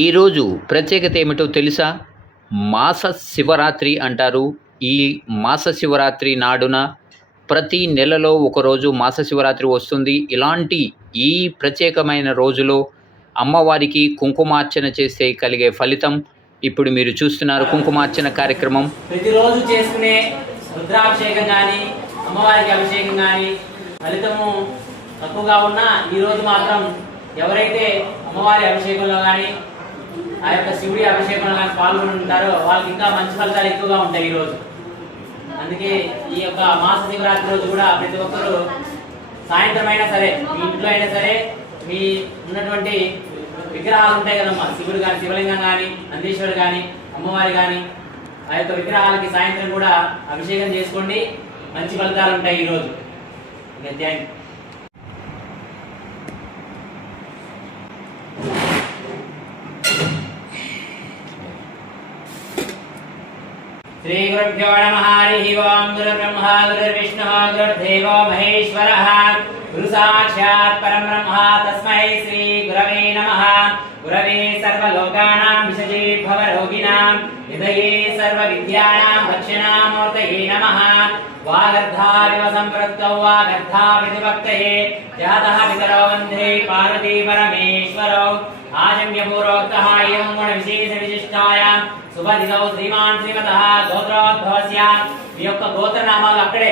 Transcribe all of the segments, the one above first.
ఈరోజు ప్రత్యేకత ఏమిటో తెలుసా? మాస శివరాత్రి అంటారు. ఈ మాస శివరాత్రి నాడున ప్రతి నెలలో ఒకరోజు మాస శివరాత్రి వస్తుంది. ఇలాంటి ఈ ప్రత్యేకమైన రోజులో అమ్మవారికి కుంకుమార్చన చేస్తే కలిగే ఫలితం ఇప్పుడు మీరు చూస్తున్నారు. కుంకుమార్చన కార్యక్రమం ప్రతిరోజు చేసుకునే రుద్రాభిషేకం కానీ అమ్మవారికి అభిషేకం కానీ ఫలితము తక్కువగా ఉన్నా ఈరోజు మాత్రం ఎవరైతే అమ్మవారి అభిషేకంలో కానీ ఆ యొక్క శివుడి అభిషేకంలో కానీ పాల్గొని ఉంటారో వాళ్ళకి ఇంకా మంచి ఫలితాలు ఎక్కువగా ఉంటాయి ఈరోజు. అందుకే ఈ యొక్క మాస శివరాత్రి రోజు కూడా ప్రతి ఒక్కరూ సాయంత్రం అయినా సరే, మీ ఇంట్లో అయినా సరే, మీ ఉన్నటువంటి విగ్రహాలు ఉంటాయి కదమ్మా, శివుడు కానీ, శివలింగం కానీ, నందీశ్వరుడు కానీ, అమ్మవారి కానీ, ఆ యొక్క విగ్రహాలకి సాయంత్రం కూడా అభిషేకం చేసుకోండి. మంచి ఫలితాలు ఉంటాయి ఈరోజు. Thank you. श्री गुरुभ्यो नमः। हरि ओम। गुरुर्ब्रह्मा गुरुर्विष्णुः गुरुर्देवो महेश्वरः गुरु साक्षात् परब्रह्म तस्मै श्री गुरवे नमः। गुरवे सर्वलोकानां विषजे भवरोगिणां निधये सर्वविद्यानां दक्षिणामूर्तये नमः। वागर्धाविव सम्पृक्तौ वागर्धाविधिभक्तये जातः पितरौ वन्दे पार्वती परमेश्वरौ। आजम्यपूर्वोक्तः एवं गुणविशेषविशिष्टायां శుభదినౌ శ్రీమాన్ శ్రీమతః గోత్రోద్భవస్య. మీ యొక్క గోత్రనామాలు అక్కడే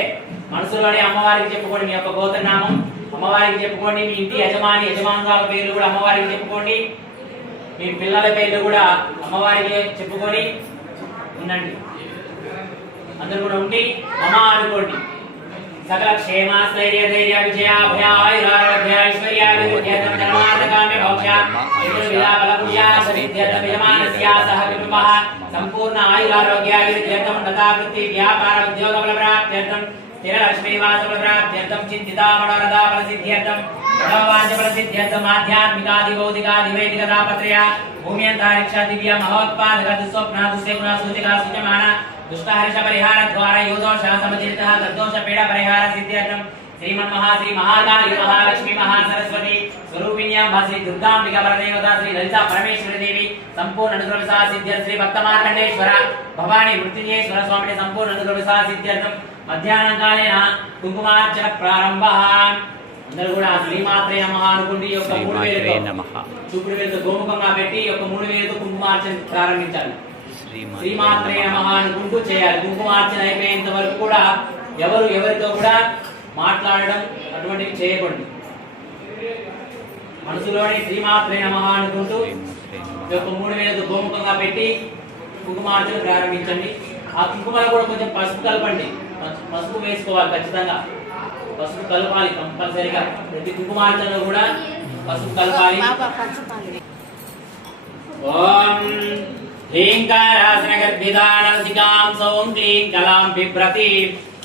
మనసులోనే అమ్మవారికి చెప్పుకోండి. మీ యొక్క గోత్రనామం అమ్మవారికి చెప్పుకోండి. మీ ఇంటి యజమానుల పేర్లు కూడా అమ్మవారికి చెప్పుకోండి. మీ పిల్లల పేర్లు కూడా అమ్మవారికి చెప్పుకొని ఉండండి. అందరూ కూడా ఉండి అమ్మ అనుకోండి. సకల క్షేమ స్థైర్య ధైర్య విజయ భయ ఆయురారోగ్య ఐశ్వర్యాభివృద్ధ్యర్థం ధర్మార్థకామ్య భౌక్ష్య సంపూర్ణ ఆయురారోగ్యాభివృద్ధ్యర్థం ఉన్నతావృత్తి వ్యాపార ఉద్యోగ బల ప్రాప్త్యర్థం స్థిర లక్ష్మీవాస బల ప్రాప్త్యర్థం చింతితా మనోరథ బల సిద్ధ్యర్థం మనోవాంఛ బల సిద్ధ్యర్థం ఆధ్యాత్మికాది భౌతికాది వైదిక తాపత్రయ భూమ్యంతరిక్ష దివ్య మహోత్పాదక దుస్వప్న దుశ్శకున సూచిక సూచమాన दुष्टहर्ष परिहार द्वारा योदोष समचितः तद्दोष पीड़ा परिहार सिद्ध्यर्थं श्री महाकाली महालक्ष्मी महासरस्वती स्वरूपिण्यां श्री दुर्गांबिका परदेवता श्री ललिता परमेश्वरी देवी संपूर्ण अनुग्रह विसाह सिद्ध्यर्थं श्री भक्त मार्कंडेश्वर भवानी मृत्युंजयेश्वर स्वामी संपूर्ण अनुग्रह विसाह सिद्ध्यर्थं మధ్యాహ్నం కాలేన కుంకుమార్చన ప్రారంభః. అందరూ కూడా శ్రీమాత్రే నమః అనుకుండి యొక్క మూడు వేలతో చూపుడు వేలతో గోముఖంగా పెట్టి యొక్క మూడు వేలతో కుంకుమార్చన ప్రారంభించాలి. శ్రీమాత్రే నమః అనుకుంటూ చేయాలి. కుంకుమార్చన అయిపోయేంత వరకు కూడా ఎవరితో కూడా మాట్లాడడం అటువంటివి చేయకూడదు. మనసులోనే శ్రీమాత్రే నమః అనుకుంటూ ఒక 3 వేలతో గోముఖంగా పెట్టి కుంకుమార్చన ప్రారంభించండి. ఆ కుంకుమలో కూడా కొంచెం పసుపు కలపండి. పసుపు వేసుకోవాలి ఖచ్చితంగా. పసుపు కలపాలి కంపల్సరీగా. ప్రతి కుంకుమార్చనలో కూడా పసుపు కలపాలి. ఓం ह्रींकारासनगर्भिदानसिकां सौं क्लीं कलां बिभ्रति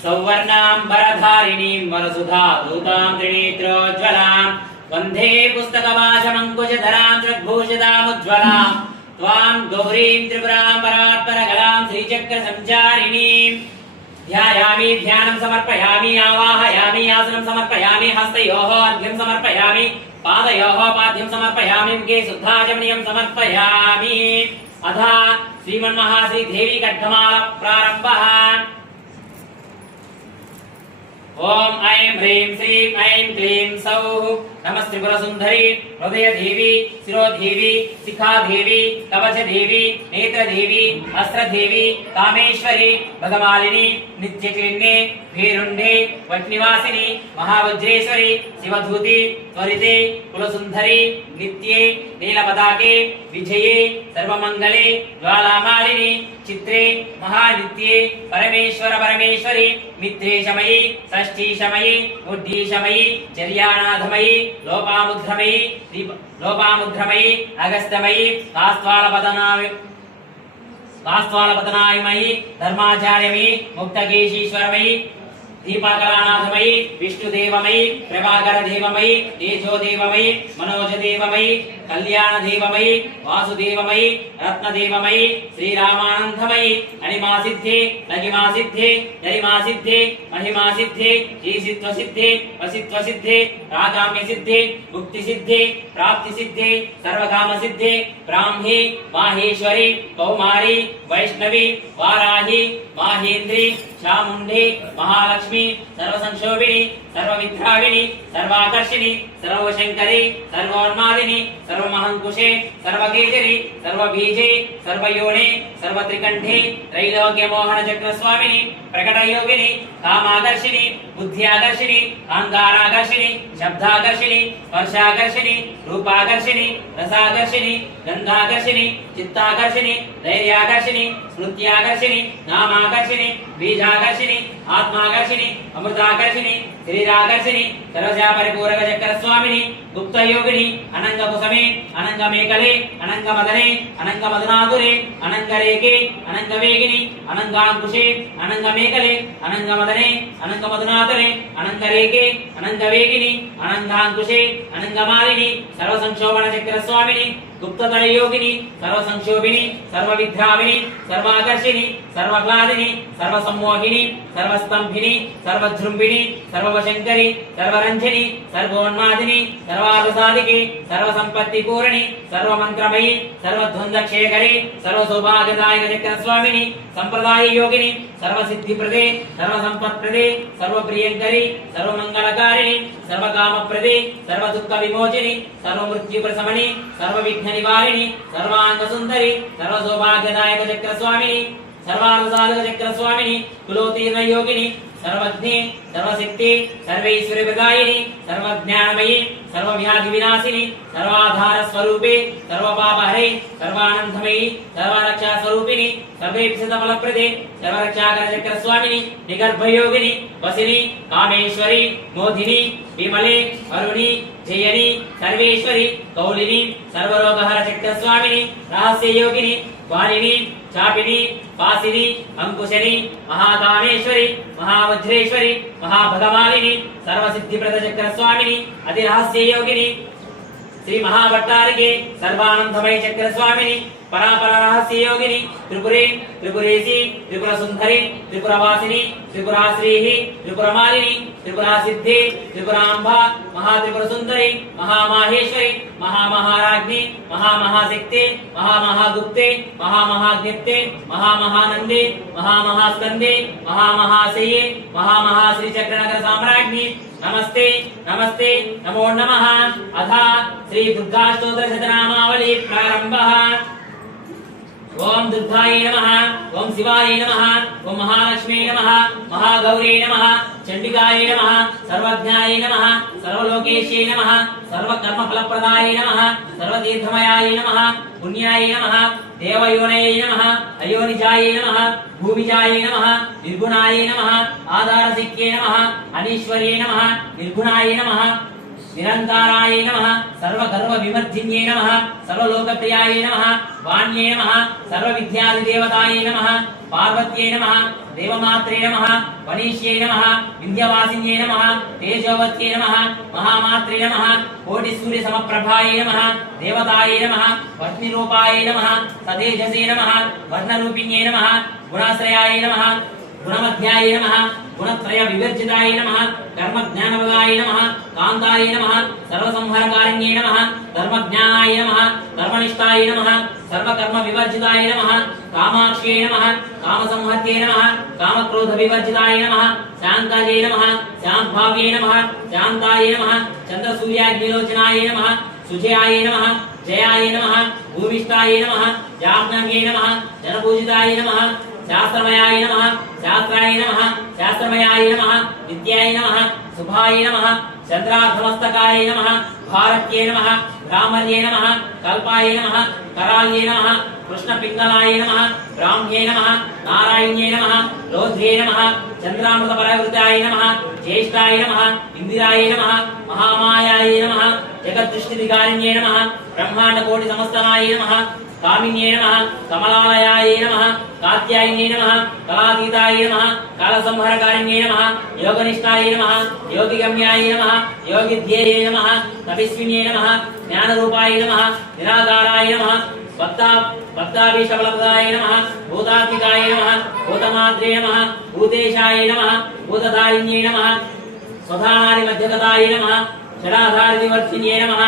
सौवर्णाम्बरधारिणीं वरसुधा दूतां त्रिनेत्रोज्ज्वलां वन्दे पुस्तकवाचमङ्कुशधरां षड्भूषितामुज्ज्वलां त्वां गौरीं त्रिपुरां परात्परकलां श्रीचक्रसञ्चारिणीं ध्यायामि ध्यानं समर्पयामि आवाहयामि आसनं समर्पयामि हस्तयोः अर्घ्यं समर्पयामि पादयोः पाद्यं समर्पयामि मुखे शुद्धाचमनीयं समर्पयामि. अथ श्रीमन्महाश्री देवी खड्गमाल प्रारंभः. ओम ऐं ह्रीं श्रीं ऐं क्लीं सौः नमस्त्रिपुरसुन्दरी हृदयदेवी शिरोदेवी शिखादेवी कवचदेवी नेत्रदेवी अस्त्रदेवी कामेश्वरी भगमालिनी नित्यक्लिन्ने भीरुण्डे वट्निवासिनी महावज्रेश्वरी शिवधूति त्वरिते कुलसुन्दरी नित्ये नीलपताके विजये सर्वमङ्गले ज्वालामालिनी चित्रे महानित्ये परमेश्वर परमेश्वरी मित्रेशमयी षष्ठीशमयी बुद्धीशमयी जल्यानाथमयी लोपामुद्रमयी अगस्त्यमयी कास्त्वालपतनायमयी धर्माचार्यमयी मुक्तकेशीश्वरमयी दीपाकलानाथमयी विष्णुदेवमयी प्रभाकर देवमयी तेजोदेवमयी मनोजदेवमयी కళ్యాణ దీపమయి వాసుదేవమయి రత్నదేవమయి శ్రీరామానందమయి అనిమా సిద్ధి లగిమా సిద్ధి జరిమా సిద్ధి మహిమా సిద్ధి శ్రీసిత్వ సిద్ధి వసిత్వ సిద్ధి రాకామ్య సిద్ధి ముక్తి సిద్ధి ప్రాప్తి సిద్ధి సర్వకామ సిద్ధి బ్రాహ్మి మాహేశ్వరి కౌమారి వైష్ణవి వారాహి మాహేంద్రి చాముండి మహాలక్ష్మి సర్వసంక్షోభిని సర్వవిద్రావిణి సర్వాకర్షిణి సర్వశంకరి సర్వోన్మాదిని సర్వమహంకుశే సర్వకేజరి సర్వబీజే సర్వయోనే సర్వత్రికంఠే త్రైలోక్యమోహన చక్రస్వామిని ప్రకటయోగిని కామాకర్షిణి బుద్ధ్యాకర్షిణి అహంకారాకర్షిణి శబ్దాకర్షిణి స్పర్శాకర్షిణి రూపాకర్షిణి రసాకర్షిణి గంధాకర్షిణి చిత్తాకర్షిణి ధైర్యాకర్షిణి స్మృత్యాకర్షిణి నామాకర్షిణి బీజాకర్షిణి ఆత్మాకర్షిణి అమృతాకర్షిణి శరీరాకర్షిణి సర్వశా పరిపూరక చక్ర స్వామిని గుప్తయోగిని అనంగ కుసమే అనంగ మేకలే అనంగ మదనే అనంగ మదనాదురే అనంగరేకే అనంగ వేగిని అనంగాంకుశే అనంగ మేకలే అనంగ మదనే అనంగ మదనాదురే అనంగరేకే అనంగ వేగిని అనంగాంకుశే అనంగమాలిని సర్వ సంక్షోభణ చక్ర స్వామిని గుప్తతర యోగిని సర్వ సంక్షోభిని సర్వ విద్రావిని సర్వాకర్షిని సర్వహ్లాదిని సర్వ సమ్మోహిని సర్వస్తంభిని సర్వజృంభిని సర్వశంకరి సర్వరంజని సర్వోన్మాదిని సర్వారసాదికి సర్వసంపత్తి పూరణి సర్వమంత్రమయి సర్వధ్వందక్షేకరి సర్వసౌభాగ్యదాయక చక్ర స్వామిని సంప్రదాయ యోగిని సర్వసిద్ధిప్రదే సర్వసంపత్ప్రదే సర్వప్రియంకరి సర్వమంగళకారిణి సర్వకామప్రదే సర్వదుఃఖ విమోచిని సర్వమృత్యుప్రశమని సర్వవిఘ్న నివారిణి సర్వాంగ సుందరి సర్వసౌభాగ్యదాయక చక్ర స్వామిని సర్వార్థసాధక చక్ర స్వామిని కులోతీర్ణ యోగిని సర్వజ్ఞే సర్వశక్తి సర్వైశ్వర్య ప్రదాయిని సర్వజ్ఞానమయి సర్వవ్యాధి వినాశిని సర్వాధార స్వరూపే సర్వపాపహరే సర్వానందమయి సర్వరక్షా స్వరూపిణి సర్వేప్సిత ఫలప్రదే సర్వరక్షాకర చక్ర స్వామిని నిగర్భయోగిని వసిని కామేశ్వరి మోధిని విమలే అరుణి జయని సర్వేశ్వరి కౌలిని సర్వరోగహర చక్ర స్వామిని రహస్యయోగిని వాణిని చాపిని పాసిని అంకుశని మహాకామేశ్వరి మహావజ్రేశ్వరి మహాభగమాలిని సర్వసిద్ధిప్రద చక్ర స్వామిని అతి రహస్యయోగిని శ్రీ మహాభట్టారికి సర్వానందమయ చక్ర స్వామిని పరాపర రహస్య యోగిని త్రిపురి త్రిపురేసి త్రిపుర సుందరి త్రిపురవాసిని త్రిపురాశ్రీ త్రిపురమాలిని త్రిపురాసిద్ధి త్రిపురాంబ మహాత్రిపుర సుందరి మహామాహేశ్వరి మహామహారాజ్ఞి మహామహాశక్తి మహామహాగుప్తే మహామహాజ్ఞప్తే మహామహానందే మహామహాస్కందే మహామహాశయ్యే మహామహాశ్రీ చక్రనగర సామ్రాజ్ఞి నమస్తే నమస్తే నమో నమః అథ శ్రీ దుర్గాష్టోత్తర శతనామావళి ప్రారంభః ఓం దుర్గాయ నమః ఓం శివాయ నమః ఓం మహాలక్ష్మీ నమః మహాగౌరీ నమః చండికాయ నమః సర్వజ్ఞాయ నమః సర్వలోకేశ్యై నమః సర్వకర్మఫలప్రదాయ నమః సర్వతీర్థమయాయ నమః పుణ్యాయ నమః దేవయోనయై నమః అయోనిజాయ నమః భూమిజాయ నమః నిర్గుణాయ నమః ఆధారసిక్యై నమః అనీశ్వర్యై నమః నిర్గుణాయ నమః నిరంకారాయ నమః సర్వగర్వ విమర్జిన్యై నమః సర్వలోకప్రియాయ నమః వాణ్యై నమః సర్వవిద్యాదిదేవతాయ నమః పార్వత్యై నమః దేవమాత్రే నమః వనీష్యై నమః వింధ్యవాసిన్యై నమః తేజోవత్యై నమః మహామాత్రే నమః కోటి సూర్య సమప్రభాయ నమః దేవతాయ నమః పత్నిరూపాయ నమః సతేజసే నమః వర్ణరూపిణ్యై నమః గుణాశ్రయాయ నమః గుణమధ్యాయ నమః గుణత్రయ వివర్జితాయ నమః కర్మజ్ఞానవదాయ నమః కాంతాయ నమః సర్వసంహారకారిణ్యై నమః ధర్మజ్ఞానాయ నమః కర్మనిష్టాయ నమః సర్వకర్మ వివర్జితాయ నమః కామాక్ష్యై నమః కామసంహత్యై నమః కామక్రోధ వివర్జితాయ నమః శాంతాయ నమః శాంభావ్యై నమః శాంతాయ నమః చంద్రసూర్యాగ్నిలోచనాయ నమః సుజయాయ నమః జయాయ నమః భూమిష్టాయ నమః జాహ్నవ్యై నమః జనపూజితాయ నమః శాస్త్రమయాయ నమః శాస్త్రాయ నమః శాస్త్రమయాయ నమః విద్యాయ నమః శుభాయ నమః చంద్రార్థమస్తకాయ నమః భారత్యై నమః బ్రాహ్మణ్యై నమః కల్పాయ నమః కరాళ్యై నమః కృష్ణపింగళాయ నమః బ్రాహ్మ్యై నమః నారాయణ్యై నమః రౌద్ర్యై నమః చంద్రామృత పరవృతాయ నమః జ్యేష్ఠాయ నమః ఇందిరాయ నమః మహామాయాయ నమః జగద్దృష్టిదిగారిణ్యై నమః ब्रह्मांडकोटि समस्तनाय नमः कामिन्ये नमः कमलालयाय नमः कात्यायने नमः कलातीताय नमः कालसंहारकारिण्ये नमः योगनिष्ठाय नमः योगिगम्याय नमः योगिध्येये नमः तपस्विन्ये नमः ज्ञानरूपाय नमः निराकाराय नमः भक्ताभिषबलप्रदाय नमः भूतात्मिकाय नमः भूतमात्रे नमः भूतेशाय नमः भूतधारिण्ये नमः स्वधानादि मध्यगताय नमः षडाधारदिवर्तिन्ये नमः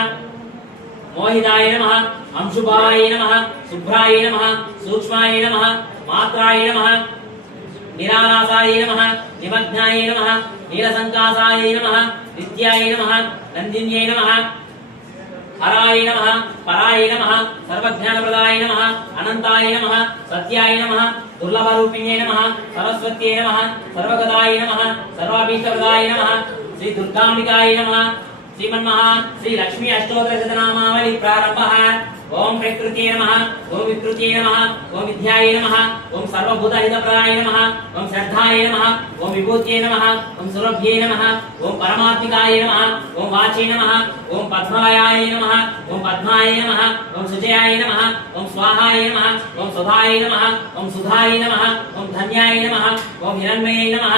मोहिताय नमः अंशुभाय नमः शुभ्राय नमः सूक्ष्माय नमः मात्राय नमः निरालासाय नमः निमग्नाय नमः नीलसंकासाय नमः नित्याय नमः नन्दिन्ये नमः हराय नमः पराय नमः सर्वज्ञानप्रदाय नमः अनंताय नमः सत्याय नमः दुर्लभरूपिण्ये नमः सरस्वत्यै नमः सर्वगताय नमः सर्वाभीष्टप्रदाय नमः श्री दुर्गांबिकाय नमः श्रीमन्महा श्री लक्ष्मी अष्टोत्तर शतनामावली प्रारंभः ओम प्रकृते नमः ओम विकृते नमः ओम विद्याय नमः ओम सर्वभूतहितप्रदाय नमः ओम श्रद्धाय नमः ओम विभूत्यै नमः ओम सुरभ्ये नमः ओम परमात्मिकाय नमः ओम वाचे नमः ओम पद्मलयाय नमः ओम पद्माय नमः ओम सुजयाय नमः ओम स्वाहाय नमः ओम सुधाय नमः ओम सुधाय नमः ओम धन्याय नमः ओम हिरण्मये नमः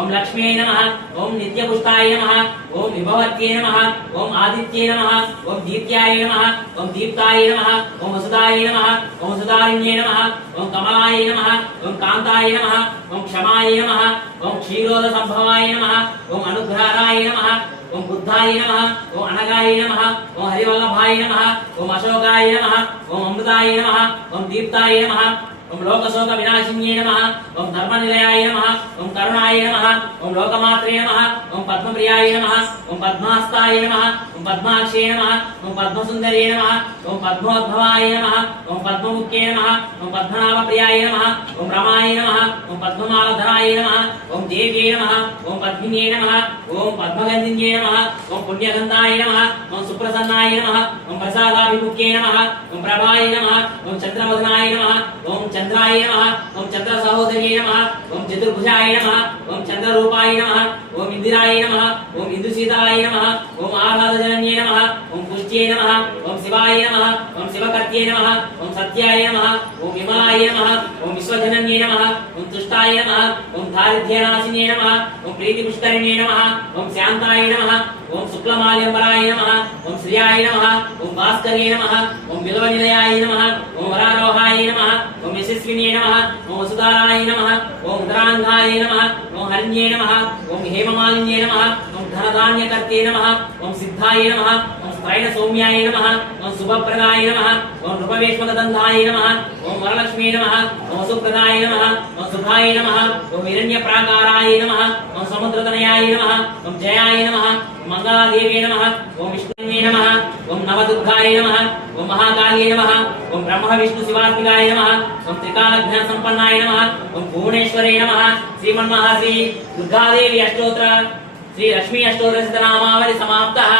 ओम लक्ष्मी नमः ओम नित्यपुष्टाय नमः ओम विभवत्ये नमः ओम आदित्ये नमः ओम दीप्त्याय नमः ओम दीप्ताय नमः ओम वसुदाय नमः ओम सुदारिण्ये नमः ओम कमलाय नमः ओम कांताय नमः ओम क्षमाय नमः ओम क्षीरोद संभवाय नमः ओम अनुग्रहाय नमः ओम बुद्धाय नमः ओम अनगाय नमः ओम हरिवल्लभाय नमः ओम अशोकाय नमः ओम अमृताय नमः ओम दीप्ताय नमः ओम लोकशोक विनाशिन्ये नमः ओम धर्मनिलयाय नमः ओम करुणाय नमः ओम लोकमात्रे नमः ओम पद्मप्रियाय नमः ओम पद्मास्ताय नमः ओम पद्माक्षे नमः ओम पद्मसुंदरे नमः ओम पद्मोद्भवाय नमः ओम पद्ममुख्ये नमः ओम पद्मनाभप्रियाय नमः ओम रमाय नमः ओम पद्ममालधराय नमः ओम देव्ये नमः ओम पद्मिन्ये नमः ओम पद्मगन्धिन्ये नमः ओम पुण्यगन्धाय नमः ओम सुप्रसन्नाय नमः ओम प्रसादाभिमुख्ये नमः ओम प्रभाय नमः ओम चन्द्रवदनाय नमः ओम चंद्राय नमः ओम चंद्र सहोदर्ये नमः ओम चतुर्भुजाय नमः ओम चंद्ररूपाय नमः ओम इंदिराय नमः ओम इंदुशीतलाय नमः ओम आह्लादजनन्ये नमः ओम पुष्ट्ये नमः ओम शिवाय नमः ओम शिवकर्त्ये नमः ओम सत्याय नमः ओम विमलाय नमः ओम विश्वजनन्ये नमः ओम तुष्टाय नमः ओम दारिद्र्यनाशिन्ये नमः ओम प्रीतिपुष्करिण्ये नमः ओम शांताय नमः ओम शुक्लमाल्यंबराय नमः ओम श्रियाय नमः ओम भास्कर्ये नमः ओम बिल्वनिलयाय नमः ओम वरारोहाय नमः ओम यशस्विन्ये नमः ओम वसुधाराय नमः ओम उदरांगाय नमः ओम हरिण्ये नमः ओम हेममालिन्ये नमः ओम धनधान्यकर्ते नमः ओम सिद्धाय नमः ओम स्त्रैण सौम्याय नमः ओम शुभप्रदाय नमः ओम नृपवेश्मकदन्धाय नमः ओम वरलक्ष्मी नमः ओम सुप्रदाय नमः ओम सुधाय नमः ओम हिरण्यप्राकाराय नमः ओम समुद्रतनयाय नमः ओम जयाय नमः मंगलादेवी नमः ओम विष्णुवे नमः ओम नवदुर्गाय नमः ओम महाकाल्ये नमः ओम ब्रह्म विष्णु शिवात्मिकाय नमः ओम त्रिकालज्ञान संपन्नाय नमः ओम भुवनेश्वरे नमः श्रीमन्महाश्री दुर्गादेवी अष्टोत्तर श्री लक्ष्मी अष्टोत्तर शतनामावली समाप्तः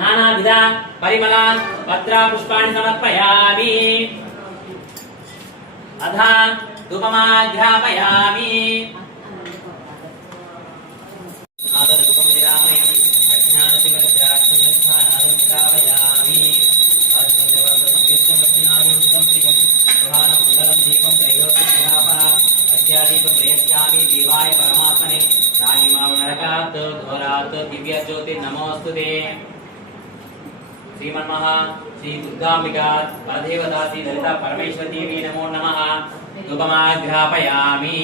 नानाविध परिमल पत्र पुष्पाणि समर्पयामि अधा धूपमाघ्रापयामि दिव्य ज्योति नमोस्तुते श्रीमन्महा श्री दुर्गांबिका परदेवता श्री ललिता परमेश्वर देवी नमो नमः धूपमाघ्रापयामि